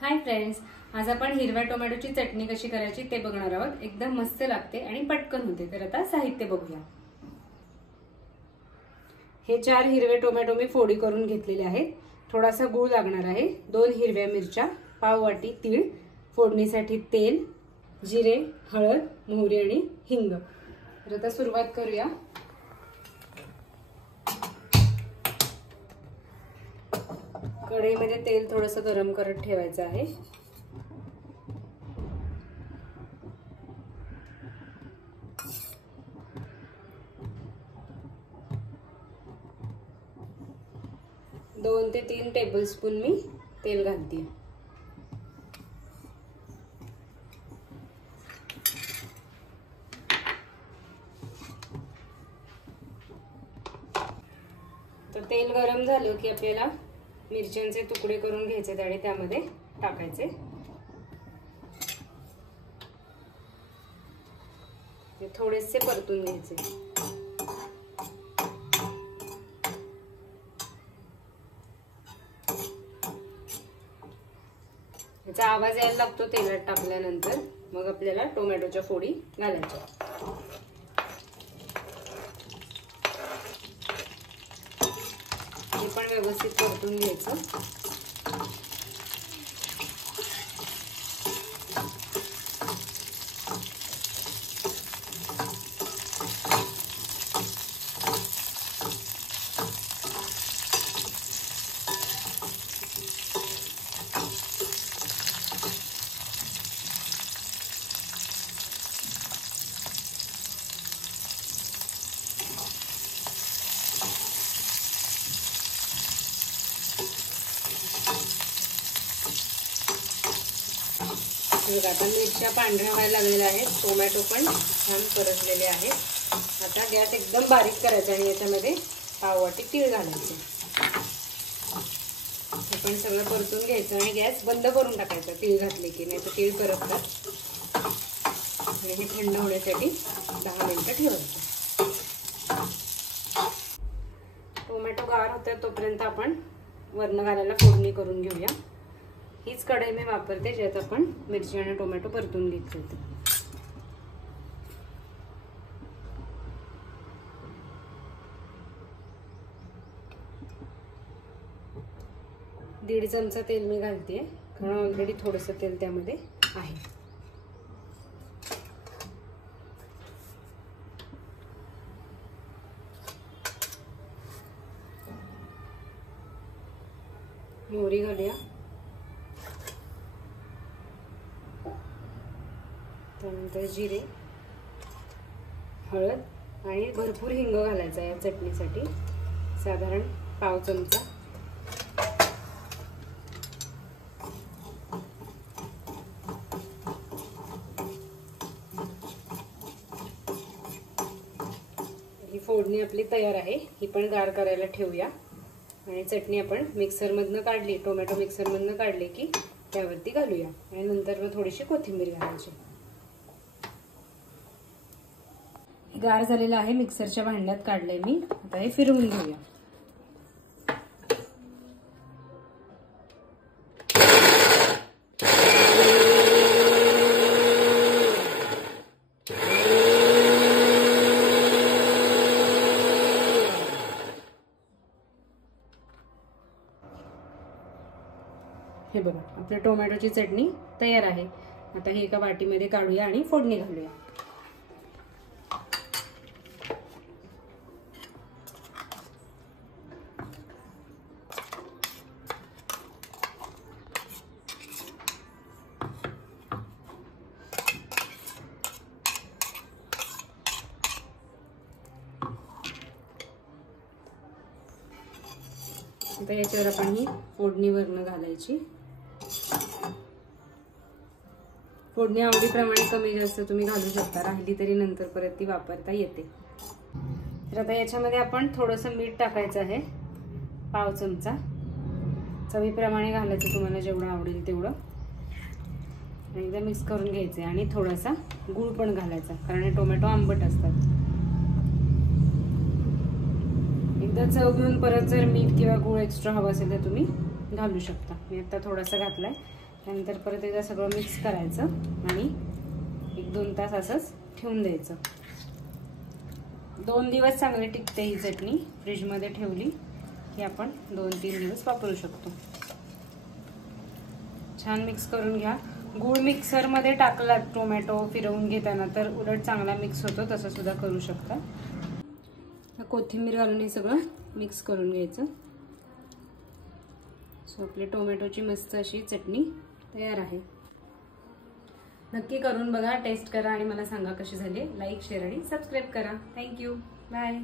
Hi friends, आज आपण हिरव्या टोमॅटोची चटणी कशी करायची ते बघणार आहोत। एकदम मस्त लागते आणि पटकन होते। तर आता साहित्य बघूया। हे 4 हिरवे टोमॅटो मी फोडी करून घेतलेले आहेत। थोडासा गूळ लागणार आहे, 2 हिरव्या मिरच्या, पाव वाटी तीळ, फोडणीसाठी तेल, जिरे, हळद, मोहरी आणि हिंग। तर आता सुरुवात करूया। कढईमध्ये तेल थोडंसं गरम करत ठेवायचं आहे। दोन ते 3 टेबलस्पून मी तेल घालते। तर तेल गरम झालं की आपल्याला मिरच्यांचे तुकडे करून घ्यायचे आणि त्यामध्ये टाकायचे। हे थोडेसे परतून घ्यायचे। याचा आवाज यायला लागतो तेलात टाकल्यानंतर। मग आपल्याला टोमॅटोच्या फोडी घालायच्या। हे पण व्यवस्थित परतून घ्यायचं। आता मिरच्या पांढऱ्या व्हायला लागलेल्या आहेत, टोमॅटो पण छान परतलेले आहेत। आता गॅस एकदम बारीक करायचा आणि याच्यामध्ये पाव वाटी तीळ घालायचे। हे पण सगळं परतून घ्यायचं आणि गॅस बंद करून टाकायचा तीळ घातले की, नाही तर तीळ करपतात। आणि हे थंड होण्यासाठी 10 मिनिटं ठेवायचं। टोमॅटो गार होतात तोपर्यंत आपण वरण घालायला फोडणी करून घेऊया। हीच कढई मी वापरते ज्यात आपण मिरची आणि टोमॅटो परतून घेतले होते। दीड चमचा तेल मी घालते, कारण ऑलरेडी थोडंसं तेल त्यामध्ये आहे। मोहरी घालूया, त्यानंतर जिरे, हळद आणि भरपूर हिंग घालायचा या चटणीसाठी, साधारण पाव चमचा। ही फोडणी आपली तयार आहे, ही पण गार करायला ठेवूया। आणि चटणी आपण मिक्सर मधनं काढली, टोमॅटो मिक्सर मधनं काढले की त्यावरती घालूया आणि नंतर मग थोडीशी कोथिंबीर घालायची। गार झालेला आहे, मिक्सरच्या भांड्यात काढलंय मी। आता हे फिरवून घेऊया। हे बघा, आपली टोमॅटोची चटणी तयार आहे। आता हे एका वाटीमध्ये काढूया आणि फोडणी घालूया। आता याच्यावर आपण ही फोडणी वरण घालायची। फोडणी आवडीप्रमाणे कमी जास्त तुम्ही घालू शकता, राहिली तरी नंतर परत ती वापरता येते। तर आता याच्यामध्ये आपण थोडंसं मीठ टाकायचं आहे, पाव चमचा। चवीप्रमाणे घालायचं, तुम्हाला जेवढं आवडेल तेवढं। एकदा मिक्स करून घ्यायचे आणि थोडासा गूळ पण घालायचा, कारण हे टोमॅटो आंबट असतात। एकदा चव घेऊन परत जर मीठ किंवा गूळ एक्स्ट्रा हवा असेल तर तुम्ही घालू शकता। मी आता थोडासा घातलाय। त्यानंतर परत एकदा सगळं मिक्स करायचं आणि 1-2 तास असंच ठेवून द्यायचं. 2 दिवस चांगले टिकते ही चटणी. फ्रीजमध्ये ठेवली की आपण 2-3 दिवस वापरू शकतो. छान मिक्स करून घ्या. गूळ मिक्सरमध्ये टाकला टोमॅटो फिरवून घेताना तर उलट चांगला मिक्स होतो, तसं सुद्धा करू शकता. कोथिंबीर घालून हे सगळं मिक्स करून घ्यायचं. सो आपली टोमॅटोची मस्त अशी चटणी तयार आहे. नक्की करून बघा, टेस्ट करा आणि मला सांगा कशी झाली. लाईक, शेअर आणि सबस्क्राईब करा. थँक्यू. बाय.